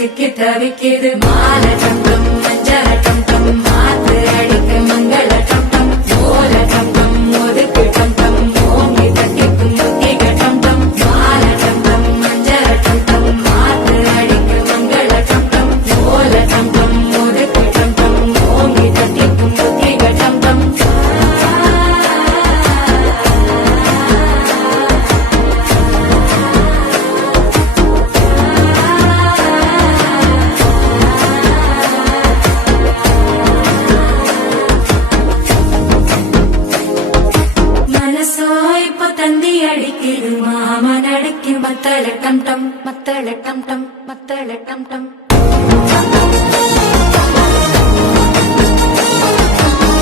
சிக்கி தவிக்கிது மால டம் டம் மஞ்சள டம் டம் மாத்து அடிக்க மங்கள டம் டம் ஓல டம் டம் ஒதுக்கு டம் டம் ஓங்கி தட்டிக்கும் முத்திக டம் டம் மால டம் டம் மஞ்சள டம் டம் மாத்து அடிக்க மங்கள டம் டம் ஓல டம் டம் ஒதுக்கு டம் டம் ஓங்கி தட்டிக்கும் முத்திக டம் டம் தந்தி அடிக்கிது மாமன் அடிக்கும் மத்தள டம் டம் மத்தள டம் டம் மத்தள டம் டம்